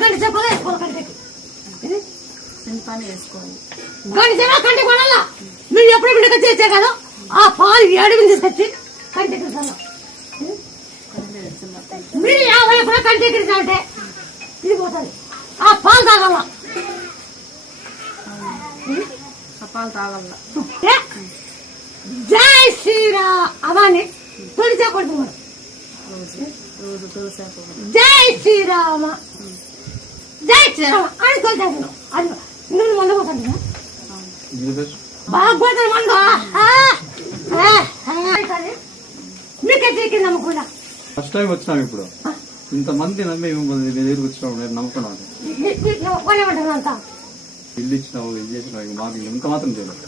గంట సేపు వేసుకోవాలి కంటికి పని వేసుకోవాలి గంట సేపు కంటి కొనాలా మీరు ఎప్పుడు బిడ్డగా చేసే కదా ఆ పాలు ఏడుగుని తీసుకొచ్చి కంటికి మీరు 50 కూడా కంటికి అంటే ఇది పోతుంది ఆ పాలు తాగాల ఆ పాలు తాగాల జై శ్రీరామ్ అవాని తుడిచే కొడుతున్నారు రోజు తులసాకు జై శ్రీరామ జై శ్రీరామ అని తొలిచేస్తున్నావు అది నువ్వు మందు పోతుంది బాగా పోతుంది మందు మీకే కింద నమ్మకుండా ఫస్ట్ టైం వచ్చినాం ఇప్పుడు ఇంతమంది నమ్మి దగ్గరికి వచ్చినాం నేను నమ్ముకున్నాను అంతా ఇల్లు ఇచ్చినావు ఇది చేసినావు మాకు ఇంత మాత్రం చేయలేదు